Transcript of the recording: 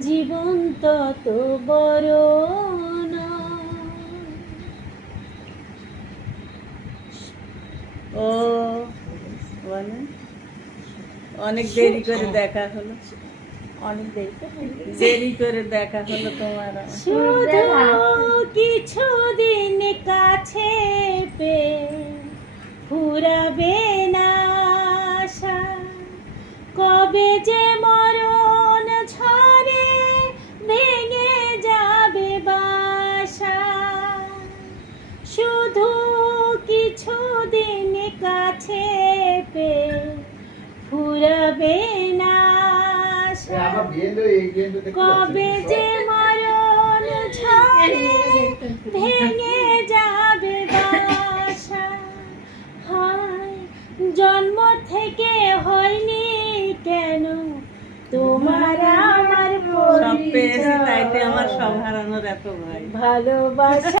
জীবন তত বড় ও বলেন। অনেক দেরি করে দেখা হলো। অনেক দেরি করে দেখা হলো। তোমার। শুধু কিছুদিন কাছে পে ফুরাবে না কবে যে শুধু কিছুদিন কাছে পে ফুরাবে না। কবে যে মরণ ঝরে ভেঙে যাবে বাসা হায় জন্ম থেকে হয়নি কেন তোমার আমার সব পেয়েছি তাইতে আমার। সব হারানোর এত ভয় ভালোবাসা